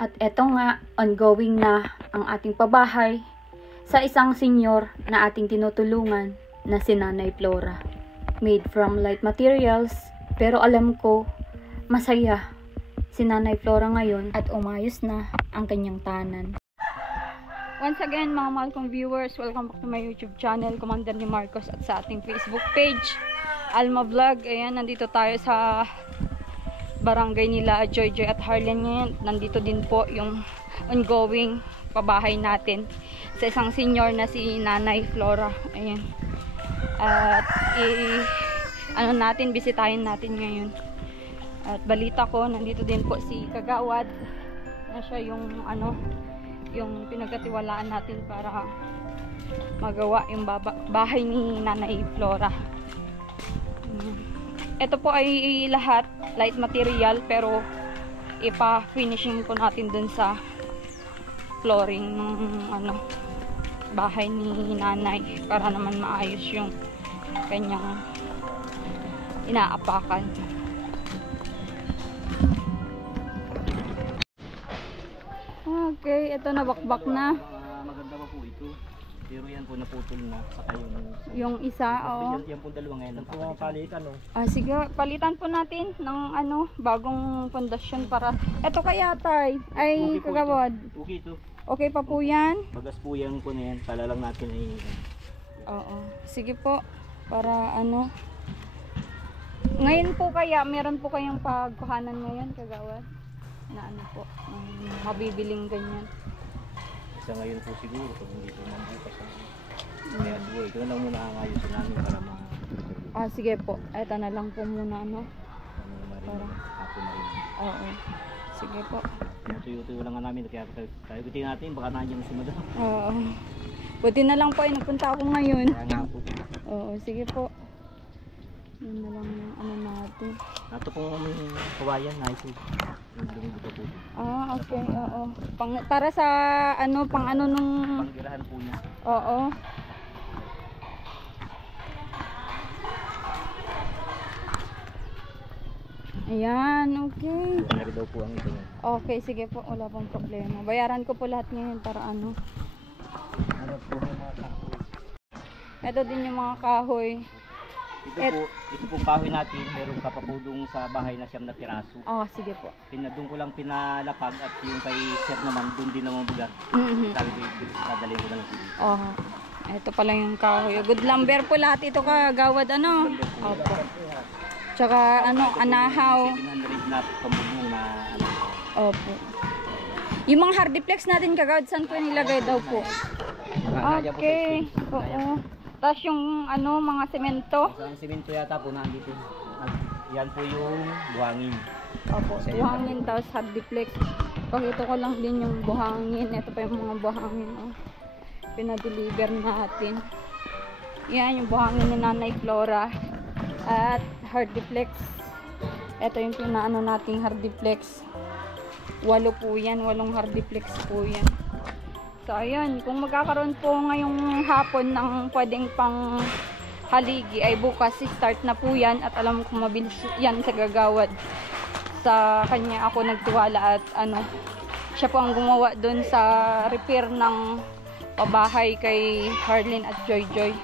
At eto nga, ongoing na ang ating pabahay sa isang senyor na ating tinutulungan na si Nanay Flora. Made from light materials, pero alam ko, masaya si Nanay Flora ngayon at umayos na ang kanyang tanan. Once again, mga mahal kong viewers, welcome back to my YouTube channel, Commander ni Marcos, at sa ating Facebook page, Alma Vlog. Ayan, nandito tayo sa barangay nila Joy Joy at Harlan ngayon. Nandito din po yung ongoing pabahay natin sa isang senior na si Nanay Flora. Ayan. At bisitahin natin ngayon. At balita ko, nandito din po si Kagawad na siya yung pinagkatiwalaan natin para magawa yung bahay ni Nanay Flora. Ito po ay lahat light material, pero ipa-finishing po natin dun sa flooring ng bahay ni Nanay para naman maayos yung kanyang inaapakan. Okay, ito na bakbak na. Maganda pa po ito. Pero yan po naputol na. Saka yung isa, Yan po dalawa ngayon. Palitan, no? Sige, palitan po natin ng bagong pundasyon para... Ito kaya, tay. Ay, okay, Kagawad. Okay ito. Okay pa po yan? Bagas po yan po na yan. Pala lang natin ay... Oo. Sige po. Para Ngayon po kaya, meron po kayong pagkuhanan ngayon, Kagawad? Na mabibiling ganyan. Isa ngayon po siguro pag hindi po mambukas kaya siguro ito na lang muna ang ayusin namin para sige po, eto na lang po muna para ako na rin. Oo, sige po, tuyo-tuyo lang nga namin kaya tayo gutin natin baka nandiyan si madam. Oo, buti na lang po ay nagpunta ako ngayon. Kaya nga po. Oo, sige po, yun na lang yung natin. Nato pong kawayan na ito. Okay, oo. Para sa nung panggirahan po niya. Oo. Ayan, okay. Nari daw po ang ito. Okay, sige po, wala pong problema. Bayaran ko po lahat ngayon para Ano po yung mga kahoy? Ito din yung mga kahoy. Ito pong kahoy natin, meron kapapudong sa bahay na siyam na piraso. Sige po. Doon ko lang pinalapag at yung kay sir naman, doon din naman bugat. Sabi ko, dadalhin ko na lang dito. Ito pala yung kahoy. Good lumber po lahat ito, Kagawad, Opo. Tsaka anahaw. 700 na pambubong na Opo. Yung mga hardiplex natin, Kagawad, saan po nilagay daw po? Okay. Oo. Tapos yung mga semento. Ang semento yata po nandito. Yan po yung buhangin. Opo, buhangin tapos hardiplex. Pakita ko lang din yung buhangin. Ito pa yung mga buhangin. Pinadeliver natin. Yan yung buhangin ni Nanay Flora. At hardiplex. Ito yung nating hardiplex. 8 po yan. 8 hardiplex po yan. So ayun, kung magkakaroon po ngayong hapon ng pwedeng pang haligi ay bukas start na po yan at alam ko mabilis yan sa Kagawad. Sa kanya ako nagtiwala at siya po ang gumawa doon sa repair ng pabahay kay Harlan at Joy Joy.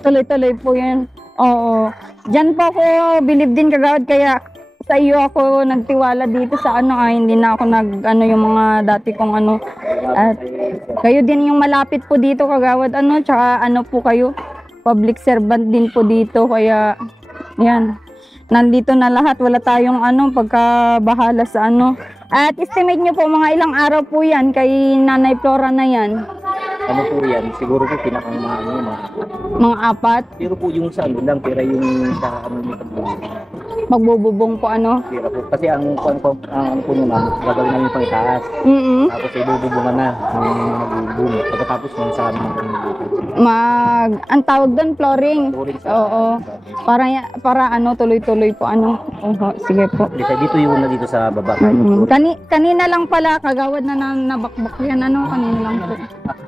Tuloy-tuloy po yan. Oo. Diyan po ako believe din, Kagawad, kaya sa iyo ako nagtiwala dito sa hindi na ako yung mga dati kong at kayo din yung malapit po dito, Kagawad, tsaka po kayo, public servant din po dito, kaya yan, nandito na lahat, wala tayong pagkabahala sa at estimate nyo po mga ilang araw po yan kay Nanay Flora na yan. Ano po yan? Siguro po pinakang mga 4. Pero po yung sa lang, pero yung sa magbububong po Pira po. Kasi ang puno namin, gagawin namin pang itaas. Tapos ibububungan na magbubong. Pagkatapos nun sa ang tawag doon, flooring. Oo. Para tuloy-tuloy po sige po. Dito yung dito sa baba. Kanina lang pala, Kagawad na nabakbak yan. Kanina lang po.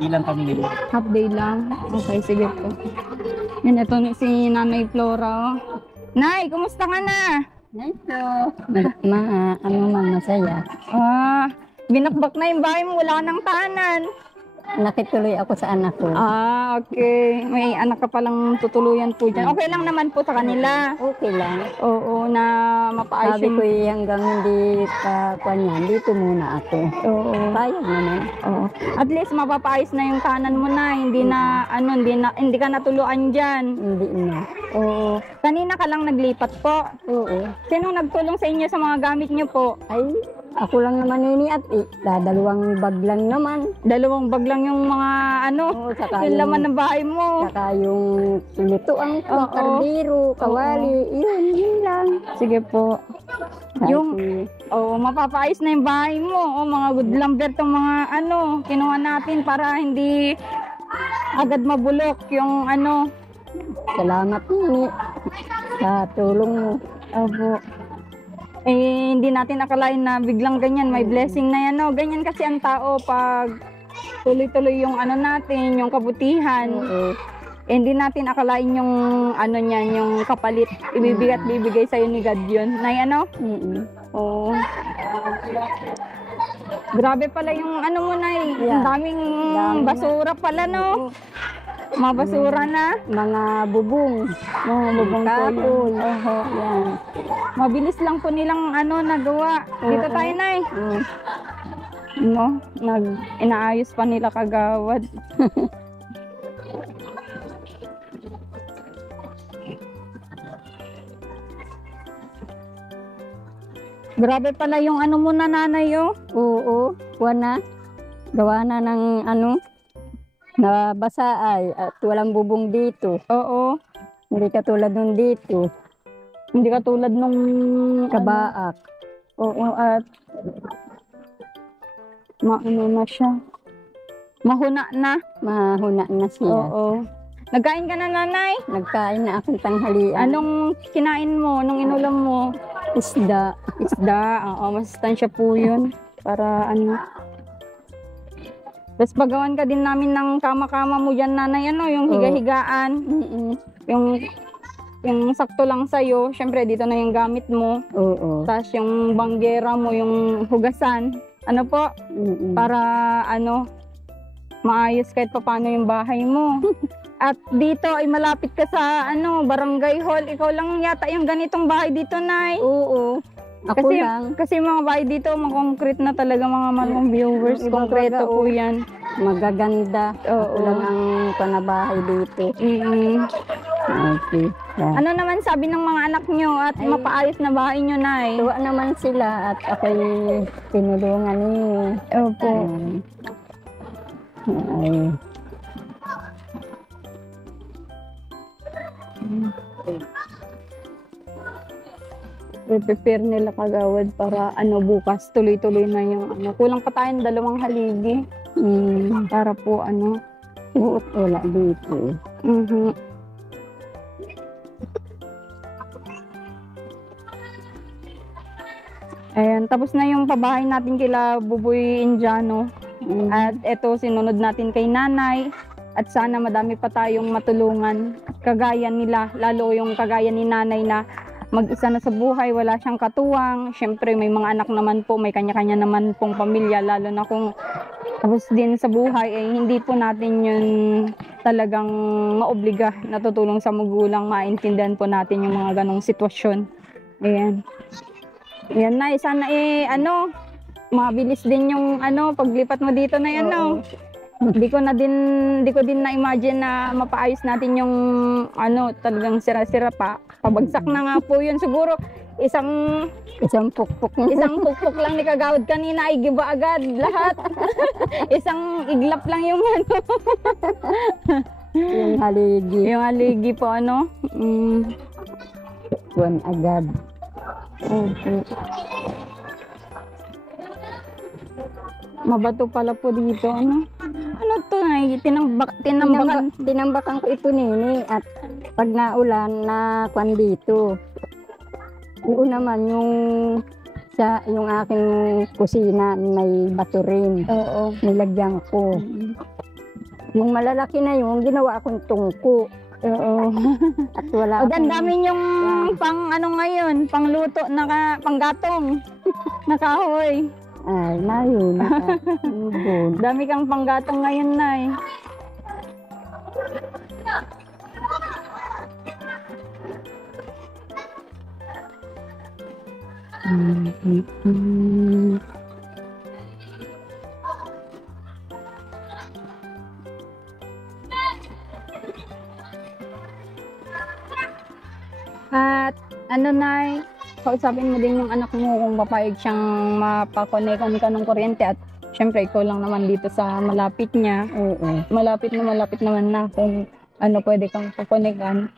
Ilang kami nila? Half day lang. Okay, sige po. Yan, ito na si Nanay Flora. Oh. Nay, kumusta ka na? Ito. Ano man masaya. Binakbak na yung bahay mo, wala nang tahanan. Nakituloy ako sa anak ko. Okay. May anak ka palang tutuluyan po dyan. Okay lang naman po sa kanila. Okay lang. Oo, na mapaayos Sabi yung... ko hanggang hindi pa kanya, dito muna ako. Oo. Sayang naman. Oo. At least mapapaayos na yung tahanan mo na. Hindi na, hindi ka natuluan dyan. Hindi na. Oo. Kanina ka lang naglipat po. Oo. Sinong nagtulong sa inyo sa mga gamit nyo po? Ay, ako lang naman ini at dadalawang bag lang naman. 2 bag lang yung mga Oo, saka yung laman ng bahay mo. Saka yung lutuan ko, Oo. kardero, kawali, yun lang. Sige po. Yung, mapapaayos na yung bahay mo. Mga good lumber tong mga kinuha natin para hindi agad mabulok yung Salamat nini sa tulong mo. Opo. Hindi natin akalain na biglang ganyan, may blessing na yan, no? Ganyan kasi ang tao pag tuloy-tuloy yung natin, yung kabutihan. Oo. Hindi natin akalain yung niyan, yung kapalit. Bibigay sa'yo ni God yun. Nay, Oo. Grabe pala yung mo, Nay. Yeah. Ang daming Dami basura pala, no? Mga basura na. Mga bubong. Mga bubong po yun. Kapoy. Oho. Yan. Mabilis lang po nilang nagawa. Dito Oo. tayo, Nay. Mm. Inaayos pa nila kagawad. Grabe pala yung mo na, Nanay, oh. Oo. Wana. Gawa na ng nabasa ay at walang bubong dito. Oo. Hindi katulad nung dito. Hindi katulad nung Kabaak. Oo, at na siya. Mahuna na. Mahuna na siya. Oo. Nagkain ka na, Nanay? Nagkain na akong tanghalian. Anong kinain mo? Anong inulam mo? Isda. Isda. Oo, masustansya po yun. Para Tapos pagawan ka din namin ng kama-kama mo dyan, Nanay, yung higa-higaan. Mm-mm. Yung sakto lang sa'yo. Siyempre, dito na yung gamit mo. Oo. Tapos yung banggera mo, yung hugasan. Ano po? Mm-mm. Para maayos kahit paano yung bahay mo. At dito ay malapit ka sa barangay hall. Ikaw lang yata yung ganitong bahay dito, Nay. Oo. Ako lang. Kasi mga bahay dito, mga concrete na talaga mga manong viewers. Iba Konkreto baga, po yan. Magaganda. Oo. Ako lang ang panabahay dito. Okay. Yan. Ano naman sabi ng mga anak nyo at mapaayos na bahay nyo, Nay? Tuwa naman sila at ako'y tinulungan ninyo. Opo. Ay. Prepare nila kagawad para bukas tuloy-tuloy na yung Kulang pa tayong 2 haligi. Para po Buot wala dito. Ayan, tapos na yung pabahay natin kila Buboy Indiano. At eto, sinunod natin kay Nanay. At sana madami pa tayong matulungan. Kagaya nila, lalo yung kagaya ni Nanay na mag-isa na sa buhay, wala siyang katuwang. Siyempre, may mga anak naman po, may kanya-kanya naman pong pamilya. Lalo na kung tapos din sa buhay, hindi po natin yun talagang maobliga na tutulong sa magulang. Maintindihan po natin yung mga ganong sitwasyon. Ayan. Ayan, Nay, sana mabilis din yung paglipat mo dito na yan, Hindi ko din na-imagine na mapaayos natin yung talagang sira-sira pa. Pabagsak na nga po yun. Siguro Isang pukpuk na. isang pukpok lang ni Kagawad kanina ay giba agad lahat. Isang iglap lang yung Yung haligi. yung aligi po Buwan agad. Okay. Mabato pala po dito, Ano to, Nay? Tinambakan ko ito nini at pag naulan na kwan dito. Oo naman yung aking kusina may bato rin. Oo. Nilagyan ko. Yung malalaki na yun, ginawa akong tungko. Oo. At wala O, ang dami yung pang ano ngayon, pangluto na panggatong. Nakahoy. Ay, mayo. Nakabon. Dami kang panggatong ngayon, Nay. At ano, Nay, kausapin mo din yung anak mo kung papayag siyang mapakonekan ka ng kuryente at syempre ikaw lang naman dito sa malapit niya. Oo. Malapit naman na kung ano pwede kang pakonekan.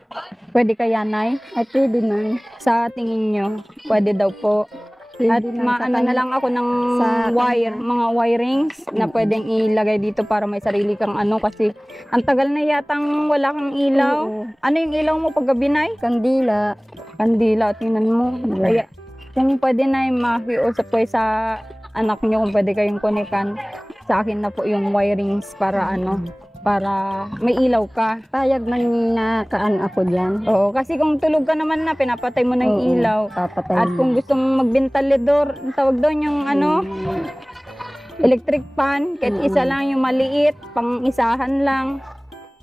Pwede kaya, Nay? Ay, pwede man. Sa tingin nyo, pwede daw po. At Pwede man sa maano na kanya. lang ako ng Sa wire, mga wirings na pwedeng ilagay dito para may sarili kang ano kasi ang tagal na yatang wala kang ilaw. Oo. Ano yung ilaw mo pag gabi, Nay? Kandila. Kandila, tingnan mo. Kaya, kung pwede na yung makiusap ko sa anak nyo kung pwede kayong konekan sa akin na po yung wirings para ano, para may ilaw ka. Payag man na kaan ako dyan. Oo, kasi kung tulog ka naman na, pinapatay mo na yung Oo, ilaw. papatay At mo. kung gusto mong magbentalidor, ang tawag doon yung ano, electric fan, kahit isa lang yung maliit, pang isahan lang.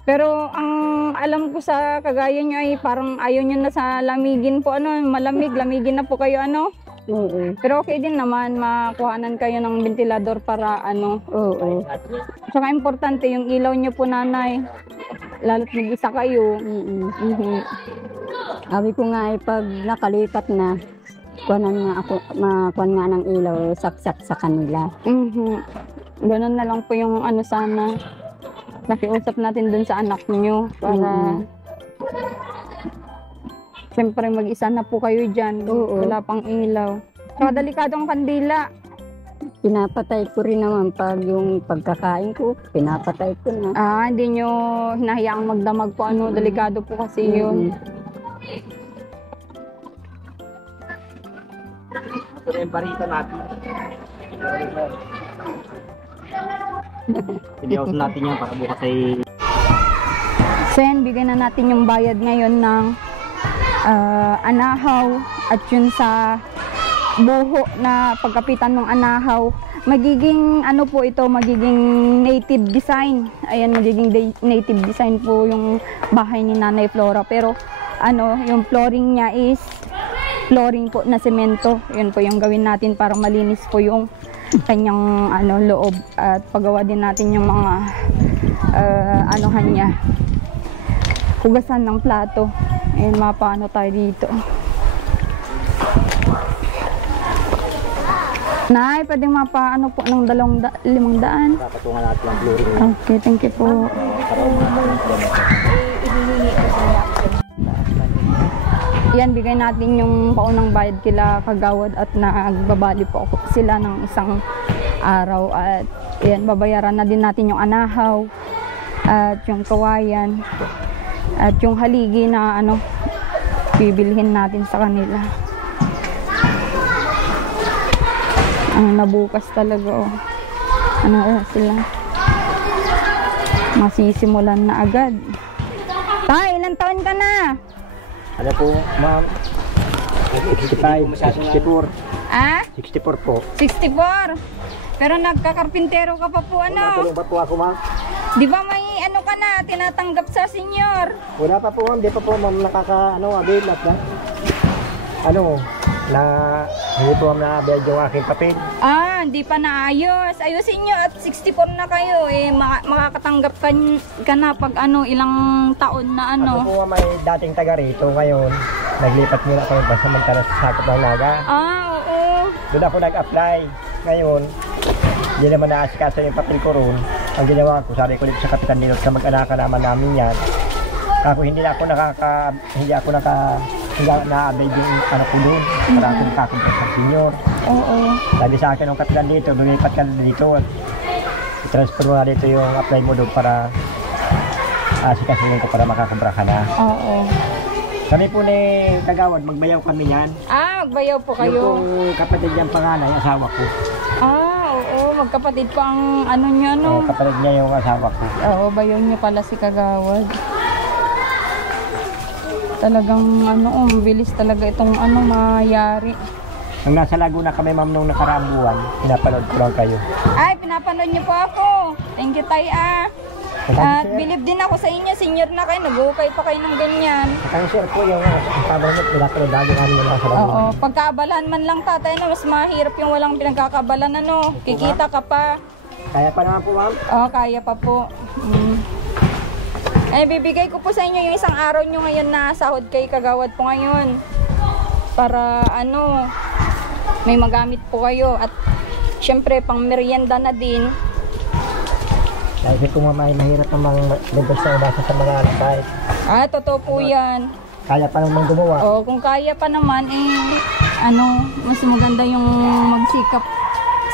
Pero ang alam ko sa kagaya nyo ay parang ayaw nyo na sa lamigin po, ano, lamigin na po kayo, ano. Oo. Pero okay din naman, makuhanan kayo ng ventilador para ano. Oo. Tsaka importante yung ilaw nyo po, Nanay. Lalo't mag-isa kayo. Mhm. Sabi ko nga ay pag nakalipat na, kuhanan nga ako, makuhan nga ng ilaw, saksak sa kanila. Mhm. Ganun na lang po yung ano sana. Nakiusap natin dun sa anak niyo para siyempre mag-isa na po kayo dyan. Oo. Wala pang ilaw. Saka delikadong kandila. Pinapatay ko rin naman pag yung pagkakain ko, pinapatay ko na. Hindi nyo hinahayaang magdamag po. Ano, delikado po kasi yun. Ito na yung barita natin. Piniyaos natin yan para bukas ay So yan, bigyan na natin yung bayad ngayon ng anahaw at yun sa buho na pagkapitan ng anahaw. Magiging ano po ito, magiging native design. Ayan, magiging native design po yung bahay ni Nanay Flora. Pero ano, yung flooring niya is flooring po na semento. Yun po yung gawin natin para malinis po yung kanyang ano loob at pagawa din natin yung mga anuhan niya, hugasan ng plato. Ayun, mapaano tayo dito. Nay, pwedeng mapaano po ng 500. papatungan natin ang flooring. Okay, thank you po. Yan, bigay natin yung paunang bayad kila Kagawad at nagbabali po ako sila ng isang araw. At yan, babayaran na din natin yung anahaw at yung kawayan at yung haligi na ano, bibilhin natin sa kanila. Ang nabukas talaga, oh. Ano sila? Masisimulan na agad. Tay, ilang taon ka na? Ano po, ma'am? 65, 64. Ah? 64 po. 64. Pero nagkakarpintero ka pa po, ano? Ano ba po ako, ma'am? Di ba may ano ka na, tinatanggap sa senior? Wala pa po, ma'am. Di pa po, ma'am, avail at na. Hindi po, ma'am, na-avail yung aking papel. Hindi pa naayos. Ayusin nyo at 64 na kayo. Makakatanggap ka na pag ano, ilang taon na ano. Ako po, ma'am, may dating taga rito. Ngayon, naglipat muna ako basta magtara sa sakop ng Naga. Oo. Doon ako nag-apply. Ngayon, hindi naman naasikaso yung papel ko roon. Ang ginawa ko, sabi ko dito sa Kapitan Nilot, sa mag-anakan naman namin yan. Kako hindi na-avail yung anak ko doon. Para ako nakakontak sa senior. Oo. Sabi sa akin ng Kapitan dito, lumipat ka na dito. I-transfer mo na dito yung apply mo doon para asikasuhin ko para makakumpra ka na. Oo. Kami po ni Kagawad, magbayaw kami yan. Magbayaw po Yung kayo. pong kapatid niyang panganay, asawa ko. Oo. Magkapatid pa ang ano nyo, no? Kapatid niya yung asawa ko. Oo, bayaw nyo pala si Kagawad. Talagang bilis talaga itong mayari. Nung nasa Laguna kami ma'am nung nakaraang buwan, pinapanood ko lang kayo. Ay, pinapanood niyo po ako. Thank you, Tay, At believe din ako sa inyo, senior na kayo, nag-ukay pa kayo ng ganyan. Ang sir po yung pabamot, pinapanood lagi namin yung nasa Laguna. Oo, pagkaabalahan man lang tatay na, mas mahirap yung walang pinagkakabalan kikita ka pa. Kaya pa naman po ma'am. Oo, kaya pa po. Ay, bibigay ko po sa inyo yung isang araw nyo ngayon na sahod kay Kagawad po ngayon. Para may magamit po kayo at syempre pang merienda na din. Dahil kung mamay mahirap namang libos na nasa sa mga anak kahit. Totoo po yan. Kaya pa namang gumawa. Oo, kung kaya pa naman, mas maganda yung magsikap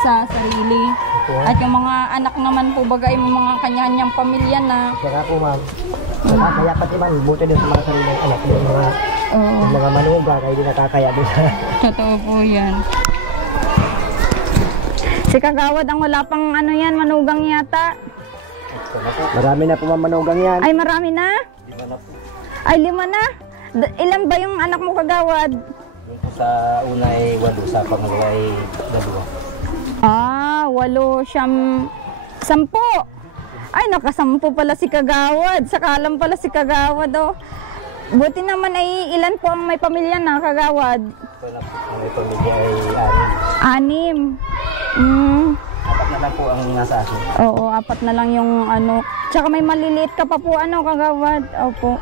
sa sarili. At yung mga anak naman po bagay, may mga kanya-kanyang pamilya na. Kaya po ma'am, kaya pati ma'am, buti din sa mga sariling anak, yung mga manuga, kaya di nakakaya din. Totoo po yan. Si Kagawad ang wala pang manugang yata. Marami na po ma'am manugang yan. Ay, marami na? 5 na po. Ay, 5 na? Ilan ba yung anak mo, Kagawad? Yung po sa una ay 8, sa pangalawa ay 2. 8, 10. Ay, naka-10 pala si Kagawad. Sakalam pala si Kagawad, Buti naman ay ilan po ang may pamilya na, Kagawad? Ang may pamilya ay 6. 4 na lang po ang nasa aso. Oo, 4 na lang yung Tsaka may maliliit ka pa po, Kagawad. Opo.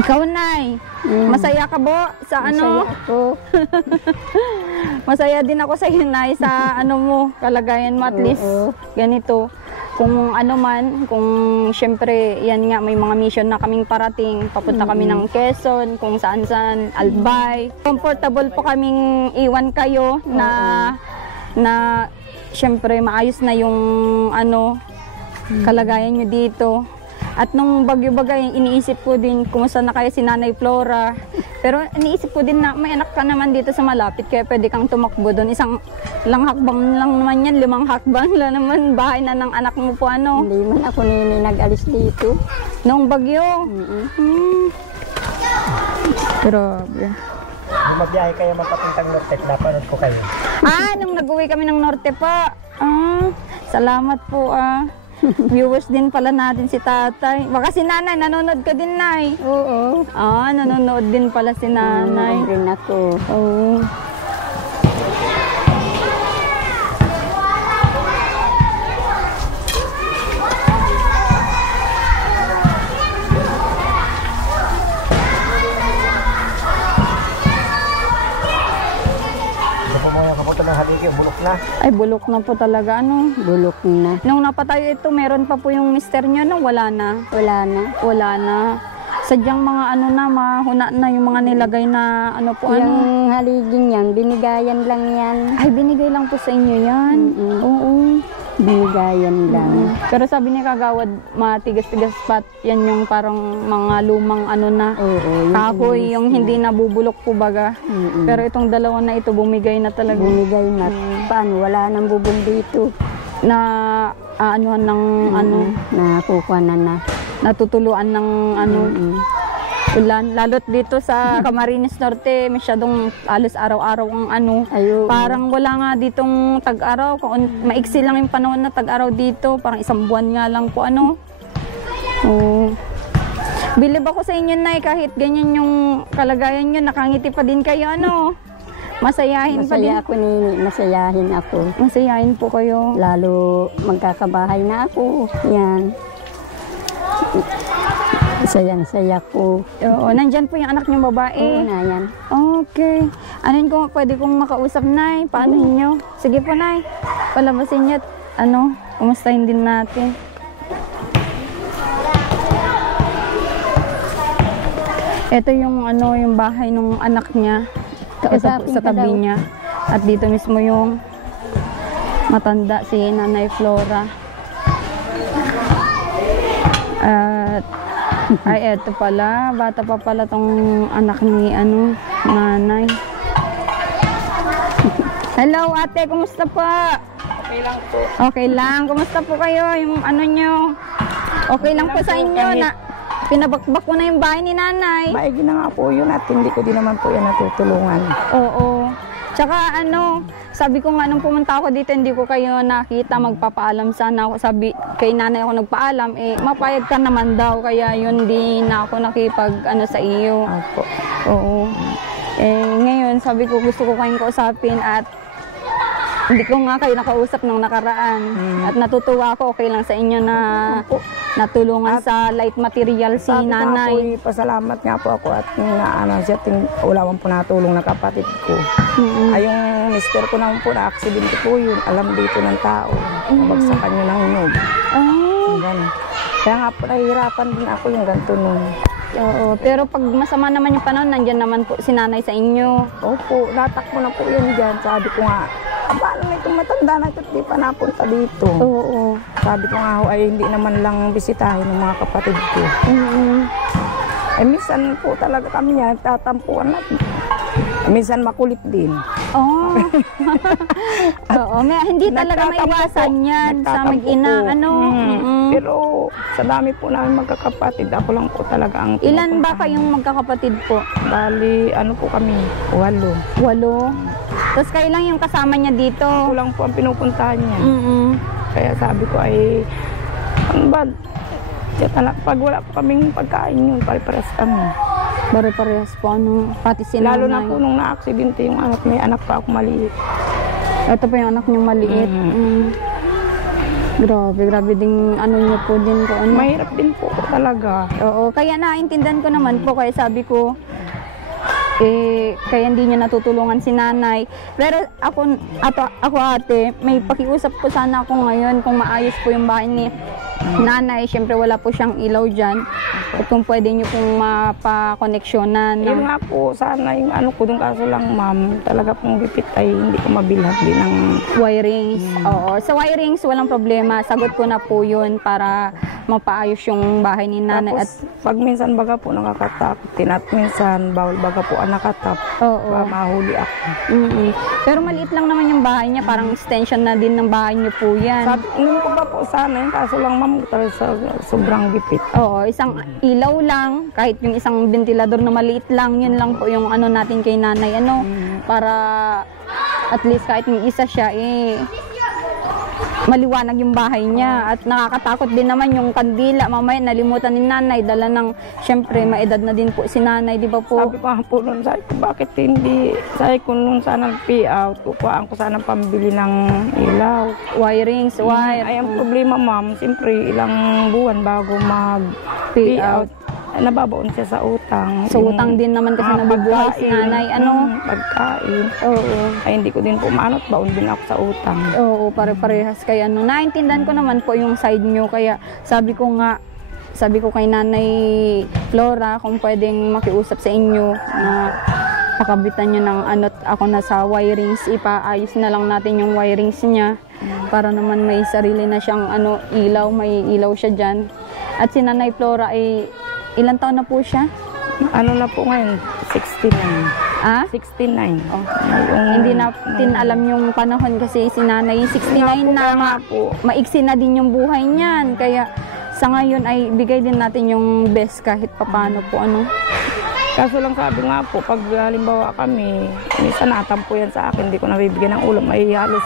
Ikaw, Nay. Masaya ka bo sa Masaya ako. Masaya din ako sa iyo, Nay, sa mo, kalagayan mo at least ganito. Kung kung syempre, yan nga, may mga mission na kaming parating, papunta kami ng Quezon, kung saan-saan, Albay. Comfortable po kaming iwan kayo na syempre, maayos na yung kalagayan nyo dito. At nung bagyo-bagay, iniisip ko din kumusta na kayo si Nanay Flora. Pero iniisip ko din na may anak ka naman dito sa malapit, kaya pwede kang tumakbo doon. Isang lang hakbang lang naman yan, 5 hakbang lang naman. Bahay na ng anak mo po, Hindi man ako nag-alis dito. Nung bagyo. Grabe. Bumabiyahe kayo mapapuntang Norte, napanood ko kayo. Nung nag-uwi kami ng Norte pa. Salamat po, Viewers din pala natin si tatay. Baka si nanay, nanonood ka din, Nay. Oo. Nanonood din pala si nanay. Nanonood rin ako. Oo. Ng haligi, bulok na. Ay, bulok na po talaga, Bulok na. Nung napatayo ito, meron pa po yung mister nyo, wala na. Wala na. Wala na. Sadyang mga mahuna na yung mga nilagay na Yung haliging yan, binigayan lang yan. Ay, binigay lang po sa inyo yan. Oo. Binigayan lang. Pero sabi ni Kagawad, matigas-tigas pat yan yung parang mga lumang na. Oo. Kahoy, yung hindi nabubulok po baga. Pero itong dalawa na ito, bumigay na talaga. Bumigay na. Paano? Wala nang bubong dito. Na aanuhan ng Nakukuha na. natutuluan ng ulan. Lalo't dito sa Camarines Norte, masyadong alos araw-araw ang Ayun. Parang wala nga ditong tag-araw. Kung maiksi lang yung panahon na tag-araw dito, parang 1 buwan nga lang po Bilib ako sa inyo, Nay, kahit ganyan yung kalagayan nyo, nakangiti pa din kayo, Masayahin pa din. Masaya ako masayahin ako. Masayahin po kayo. Lalo magkakabahay na ako. Yan. Sayang-saya ko. Oo, nandyan po yung anak niyong babae. Oo na yan. Okay. Kung pwede kong makausap, Nay? Paano niyo? Sige po, Nay. Palabasin niyo at kumustahin din natin. Ito yung yung bahay ng anak niya. Sa tabi niya. At dito mismo yung matanda si Nanay Flora. At ay, eto pala. Bata pa pala tong anak ni nanay. Hello, ate. Kumusta po? Okay lang po. Okay lang. Kumusta po kayo? Yung nyo? Okay lang po sa inyo na pinabakbak ko na yung bahay ni nanay. Maigi na nga po yun at hindi ko din naman po yan natutulungan. Oo. Tsaka ano, sabi ko nga nung pumunta ako dito, hindi ko kayo nakita, magpapaalam sana ako. Sabi, kay nanay ako nagpaalam, mapayag ka naman daw, kaya yun di na ako nakipag sa iyo. Opo. Oo. Ngayon, sabi ko gusto ko kayong kausapin at hindi ko nga kayo nakausap nung nakaraan. At natutuwa ako, okay lang sa inyo na natulungan sa light material si Sabi nanay. nga po, pasalamat nga po ako at siya, wala man po natulong na kapatid ko. Ay, yung mister ko naman po, na-aksidente po yun. Alam dito ng tao. Mabagsakan nyo ng nyog. Kaya nga po, nahihirapan din ako yung ganito nun. Oo, pero pag masama naman yung panahon, nandyan naman po si nanay sa inyo. Opo, natakbo na po yun dyan. Sabi ko nga, paano na itong matanda na ito, di pa napunta dito. Oo. Sabi ko nga, ay hindi naman lang bisitahin ng mga kapatid ko. Minsan po talaga kami niya, nagtatampuan natin. Minsan makulit din. Oo. Oo, hindi talaga maiwasan yan sa mag-ina. Pero sa dami po namin magkakapatid, ako lang po talaga ang... Ilan ba kayong magkakapatid po? Bali, po kami? 8. 8. Tapos kayo lang yung kasama niya dito? Ako lang po ang pinupuntahan niya. Kaya sabi ko ay, ang bad. Pag wala po kaming pagkain yun, pare-pares kami. Pare-parehas po, pati si nanay. Lalo na po nung na-aksidente yung anak, may anak pa ako maliit. Ito pa yung anak niyo maliit. Grabe din niyo po din po. Mahirap din po talaga. Oo, kaya naintindihan ko naman po, kaya sabi ko, kaya hindi niya natutulungan si nanay. Pero ako ate, may pakiusap po sana ako ngayon kung maayos po yung bahay ni nanay. Siyempre wala po siyang ilaw dyan. At kung pwede niyo pong mapakoneksyonan. Yun nga po, sana yung ko dun, kaso lang ma'am, talaga pong gipit ay hindi ko mabilhat din ng wirings. Oo, sa wirings walang problema. Sagot ko na po yun para mapaayos yung bahay ni nanay. Tapos, pag minsan baga po nakakatakot, at minsan bawal baga po nakatap. Oo. Mahuli ako. Pero maliit lang naman yung bahay niya, parang extension na din ng bahay niyo po yan. Sabi, ko ba po sana yun, kaso lang ma'am, sobrang gipit. Oo, isang ilaw lang, kahit yung isang ventilador na maliit lang, yun lang po yung natin kay nanay, para at least kahit may isa siya, maliwanag yung bahay niya. At nakakatakot din naman yung kandila, mamaya nalimutan ni nanay, dala ng, syempre, maedad na din po si nanay, di ba po? Sabi ko nga po nun, sabi ko, bakit hindi, sabi ko nung sana pay-out, kukuhaan ko sana pambili ng ilaw. Wirings, wire. Ay, ang problema ma'am, siyempre, ilang buwan bago mag-pay-out. Nababaon siya sa utang. Sa utang din naman kasi nabubuhay si nanay. Pagkain. Oo. Ay, hindi ko din po maanot, baon din ako sa utang. Oo, pare-parehas. Kaya naintindihan ko naman po yung side nyo. Kaya sabi ko kay Nanay Flora kung pwedeng makiusap sa inyo na pakabitan nyo ng ako na sa wirings, ipaayos na lang natin yung wirings niya para naman may sarili na siyang ilaw, may ilaw siya dyan. At si Nanay Flora ay ilang taon na po siya? Na po ngayon? 69. 69. Oh. Hindi natin alam yung panahon kasi si nanay 69 na maiksi na din yung buhay niyan. Kaya sa ngayon ay bigay din natin yung best kahit papano po. Kaso lang sabi nga po, pag halimbawa kami, minsan natampo yan sa akin, hindi ko nabibigyan ng ulam, ay halos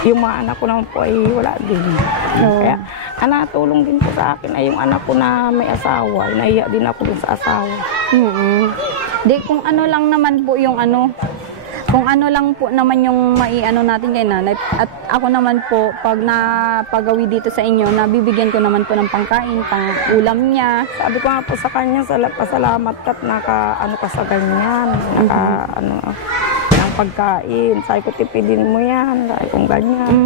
yung mga anak ko naman po ay wala din. Kaya natulong din po sa akin ay yung anak ko na may asawa. Nahiya din ako dun sa asawa. Di, kung lang naman po yung kung lang po naman yung natin kay nanay. At ako naman po, pag napagawi dito sa inyo, nabibigyan ko naman po ng pangkain, pang ulam niya. Sabi ko nga po sa kanya, pasalamat ka at ka sa ganyan. Ng pagkain. Sabi ko, tipidin mo yan. Sabi ko ganyan.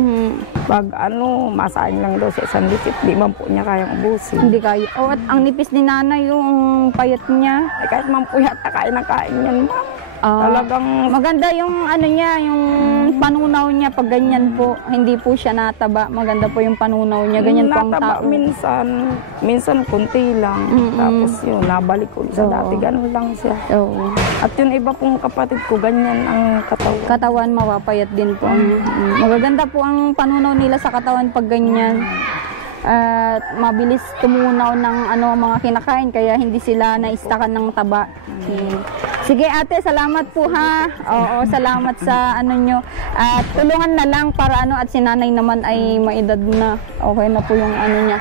Pag masain lang daw sa isang litip, di man po niya kayang ubusin. Hindi kaya. At ang nipis ni nanay, yung payat niya. Ay, kahit man po yata kain yan, ma'am. Talagang maganda yung niya, yung panunaw niya pag ganyan po. Hindi po siya nataba. Maganda po yung panunaw niya. Ganyan po ang tao. Minsan kunti lang. Tapos yun, nabalik ko sa dati. Ganun lang siya. At yung iba pong kapatid ko, ganyan ang katawan. Katawan, mapapayat din po. Magaganda po ang panunaw nila sa katawan pag ganyan. at mabilis tumunaw ng mga kinakain kaya hindi sila naistakan ng taba. Sige ate, salamat po ha. Oo, salamat sa nyo. At tulungan na lang para at si nanay naman ay maedad na. Okay na po yung niya.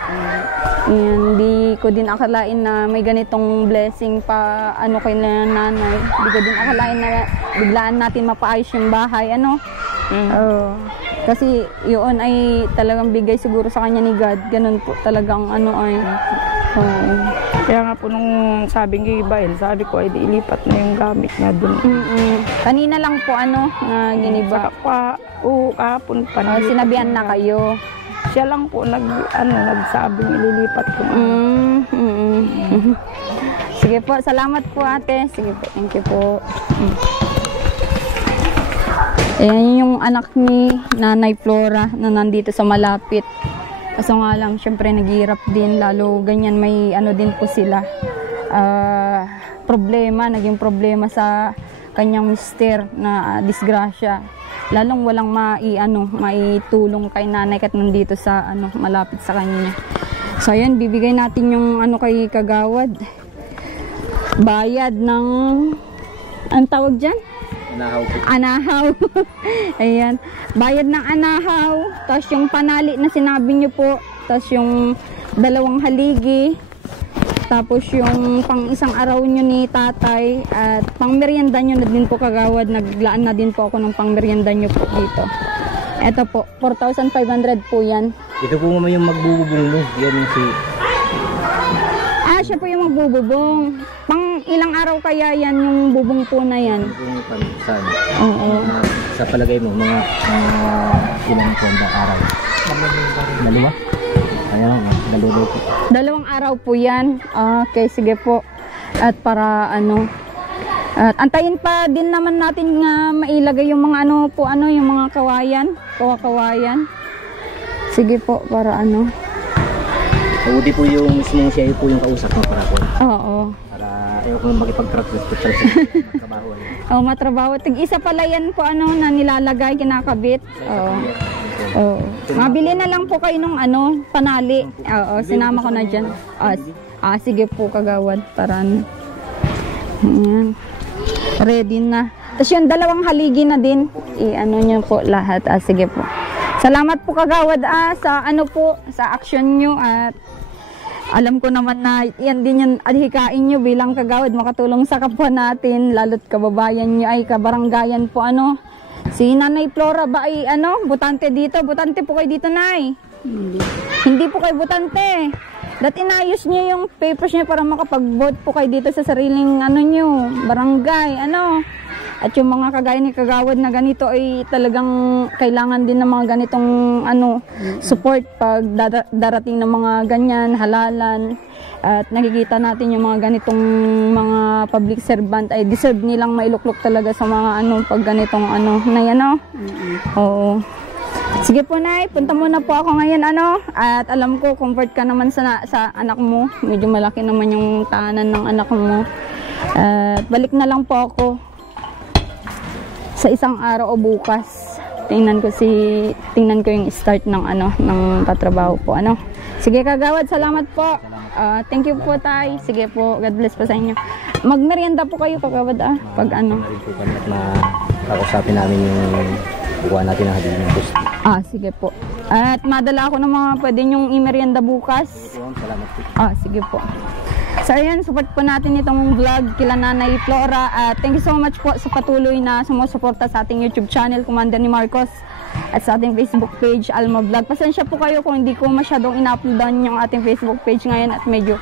Hindi ko din akalain na may ganitong blessing pa kay nanay. Hindi ko din akalain na biglaan natin mapaayos yung bahay. Kasi yun ay talagang bigay siguro sa kanya ni God. Ganun po talagang ay. Kaya nga po nung sabing kay Bael, sabi ko ay ilipat na yung gamit na dun. Kanina lang po na giniba. Kahapon pa. Sinabihan na kayo. Siya lang po nagsabing ililipat ko. Sige po, salamat po ate. Sige po, thank you po. Ayan yung anak ni Nanay Flora na nandito sa malapit. Kaso nga lang, syempre naghihirap din. Lalo ganyan may din po sila. Naging problema sa kanyang mister na disgrasya. Lalong walang maitulong kay nanay kat nandito sa malapit sa kanya. So ayan, bibigay natin yung kay Kagawad. Bayad ng ang tawag dyan? Anahaw. Ayan. Bayad ng anahaw. Tapos yung panali na sinabi nyo po. Tapos yung 2 haligi. Tapos yung pang isang araw nyo ni tatay. At pang merienda nyo na din po Kagawad. Naglaan na din po ako ng pang merienda nyo po dito. Ito po. 4,500 po yan. Ito po yung magbububong mo. Yan yung siya po yung magbububong. Pang ilang araw kaya yan yung bubong po na yan? Saan? Oo. Sa palagay mo, mga ilang po ang araw? 2? Ayan, 2 po. 2 araw po yan. Okay, sige po. At para at antayin pa din naman natin nga mailagay yung mga yung mga kawayan. Kawayan. Sige po, para Buti po yung mismo siya po yung kausap mo para po. Oo. Para ayaw ko magkipag-trabaho. Matrabaho. Tig-isa pala yan po na nilalagay, kinakabit. Oo. Mabili na lang po kayo nung panali. Oo, sinama ko na dyan. Sige po Kagawad. Para Ayan. Ready na. Tapos yung 2 haligi na din. Nyo po lahat. Sige po. Salamat po Kagawad sa sa action nyo at alam ko naman na yan din yung adhikain nyo bilang Kagawad makatulong sa kapwa natin lalo't kababayan nyo ay kabaranggayan po si Nanay Flora ba ay butante dito? Butante po kayo dito Nay? Hindi po kayo butante. Dati inayos nyo yung papers nyo para makapag-vote po kayo dito sa sariling nyo, barangay, At yung mga kagaya ni Kagawad na ganito ay talagang kailangan din ng mga ganitong support pag darating ng mga ganyan, halalan. At nakikita natin yung mga ganitong mga public servant ay deserve nilang mailuklok talaga sa mga pag ganitong na yan Oo. Sige po Nay, punta muna po ako ngayon at alam ko comfort ka naman sa anak mo. Medyo malaki naman yung tahanan ng anak mo. At balik na lang po ako sa isang araw o bukas. Tingnan ko yung start ng ng patrabaho po Sige Kagawad, salamat po. Thank you po Tay. Sige po, God bless po sa inyo. Magmerienda po kayo Kagawad pag Kausapin namin yung buwan natin ng haliling gusto. Sige po. At madala ako ng mga pwede nyong i-merienda bukas. Salamat po. Sige po. So ayan, support po natin itong vlog kila Nanay Flora. Thank you so much po sa patuloy na sumusuporta sa ating YouTube channel, Commander ni Marcos. At sa ating Facebook page, Alma Vlog. Pasensya po kayo kung hindi ko masyadong ina-uploadan yung ating Facebook page ngayon at medyo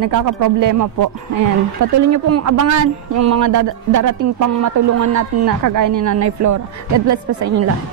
nagkakaproblema po. Ayan. Patuloy nyo pong abangan yung mga darating pang matulungan natin na kagaya ni Nanay Flora. God bless po sa inyo lahat.